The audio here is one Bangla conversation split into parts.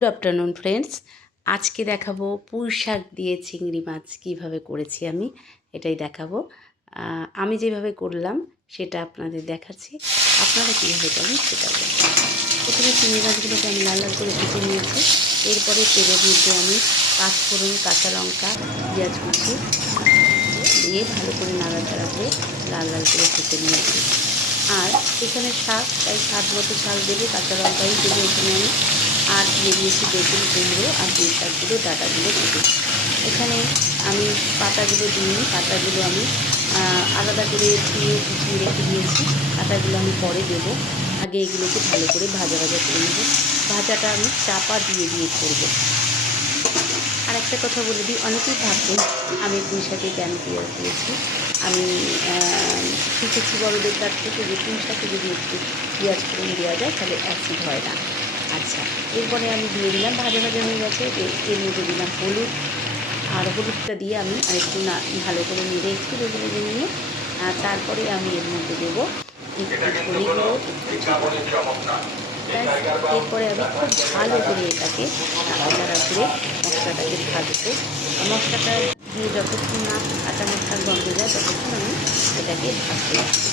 Good afternoon friends. আজকে দেখাবো পুঁই শাক দিয়ে চিংড়ি মাছ কীভাবে করেছি আমি, এটাই দেখাবো। আমি যেভাবে করলাম সেটা আপনাদের দেখাচ্ছি, আপনারা কীভাবে করেন সেটা বলুন। প্রথমে চিংড়ি মাছগুলোকে আমি লাল লাল করে ভেজে নিয়েছি। এরপরে তেলের মধ্যে আমি পাঁচফোড়ন, কাঁচা লঙ্কা, পেঁয়াজ কুচি দিয়ে ভালো করে নাড়াচাড়া করে লাল লাল করে ভেজে নিয়েছি। আর এখানে শাক, তাই স্বাদ মতো ঝাল দেবে, কাঁচা লঙ্কাই দেবো এখানে আমি। আর দিয়ে দিয়েছি বেগুন, কুমড়ো আর পুঁই শাকগুলো ডাঁটাগুলো দেবো। এখানে আমি পাতাগুলো দিইনি, পাতাগুলো আমি আলাদা করে ধুয়ে কুচিয়ে রেখে দিয়েছি। পাতাগুলো আমি পরে দেবো, আগে এগুলোকে ভালো করে ভাজা ভাজা করে নেবো। ভাজাটা আমি চাপা দিয়ে দিয়ে করবো। আর একটা কথা বলে দিই, অনেকেই ভাববেন আমি পুঁই শাকে কেন পেঁয়াজ দিয়েছি। আমি শিখেছি বড়দের কাছ থেকে যে পুঁই শাকে যদি একটু পেঁয়াজ ফোড়ন দেওয়া যায় তাহলে অ্যাসিড হয় না। আচ্ছা, এরপরে আমি দিয়ে দিলাম, ভাজা ভাজা হয়ে গেছে, এর মধ্যে দিলাম হলুদ। আর হলুদটা দিয়ে আমি আরেকটু ভালো করে নেড়ে একটু ভেজে ভেজে নিয়ে তারপরে আমি এর মধ্যে দেবো একটু ধনে গুঁড়ো, এরপরে আমি খুব ভালো করে এটাকে নাড়াচাড়া করে মশলাটাকে ভাজবো। মশলাটা দিয়ে যতক্ষণ না কাঁচা মশলার গন্ধ যায় ততক্ষণ আমি এটাকে ভাজতে রাখবো।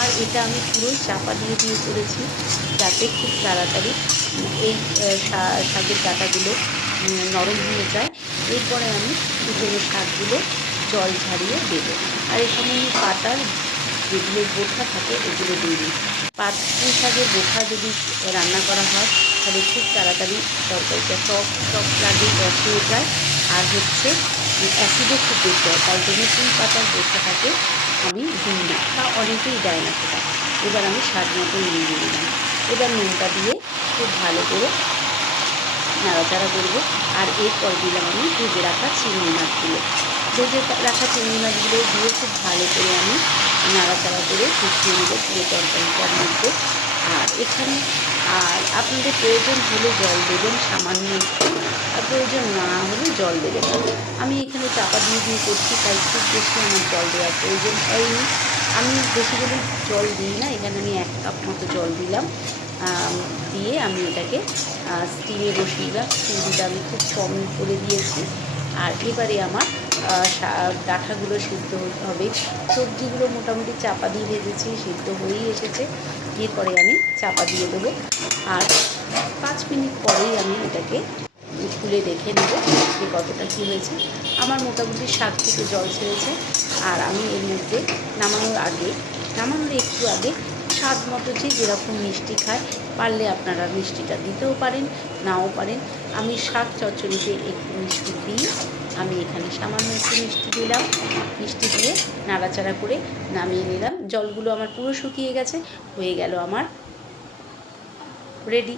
আর এটা আমি পুরোই চাপা দিয়ে দিয়ে করেছি যাতে খুব তাড়াতাড়ি এই শাকের ডাঁটাগুলো নরম হয়ে যায়। এরপরে আমি কুচনো শাকগুলো জল ঝারিয়ে দেবো। আর এখানে আমি পাতার যেগুলো বোখা থাকে এগুলো দিয়ে দিই। পুঁই শাকের বোখা যদি রান্না করা হয় তাহলে খুব তাড়াতাড়ি তরকারিটা টক টক লাগে, রস হয়ে যায়। আর হচ্ছে অ্যাসিডও খুব বেশি হয়, তাই জন্য পুঁই পাতার বোখাটাকে আমি দিই না, বা অনেকেই দেয় না সেটা। এবার আমি স্বাদ মতো নুন দিয়ে দিলাম। এবার নুনটা দিয়ে খুব ভালো করে নাড়াচাড়া করবো। আর এরপর দিলাম আমি ভেজে রাখা চিংড়ি মাছগুলো। ভেজে রাখা চিংড়ি মাছগুলো দিয়ে খুব ভালো করে আমি নাড়াচাড়া করে ফুটিয়ে নেবো পুরো তরকারিটার মধ্যে। আর এখানে আপনাদের প্রয়োজন হলে জল দেবেন সামান্য একটু, আর প্রয়োজন না হলে জল দেবেন না। আমি এখানে চাপা দিয়ে দিয়ে করছি, তাই খুব বেশি আমার জল দেওয়ার প্রয়োজন হয়নি। আমি বেশি করে জল দিই না, এখানে আমি 1 কাপ মতো জল দিলাম। দিয়ে আমি এটাকে স্টিমে বসিয়ে দিলাম। স্টিমটা আমি খুব কম করে দিয়েছি। আর এবারে আমার ডাঁটাগুলো সিদ্ধ হবে। সবজিগুলো মোটামুটি চাপা দিয়ে ভেজেছি, সিদ্ধ হয়েই এসেছে। এরপরে আমি চাপা দিয়ে দেবো। আর 5 মিনিট পরেই আমি এটাকে খুলে দেখে নেব যে কতটা কী হয়েছে। আমার মোটামুটি শাক থেকে জল ছেড়েছে। আর আমি এর মধ্যে নামানোর একটু আগে স্বাদ মতো যেরকম মিষ্টি খায়, পারলে আপনারা মিষ্টিটা দিতেও পারেন, নাও পারেন। আমি শাক চচ্চড়িতে একটু মিষ্টি দিই, আমি এখানে সামান্য একটু মিষ্টি দিলাম। মিষ্টি দিয়ে নাড়াচাড়া করে নামিয়ে নিলাম। জলগুলো আমার পুরো শুকিয়ে গেছে, হয়ে গেল আমার রেডি।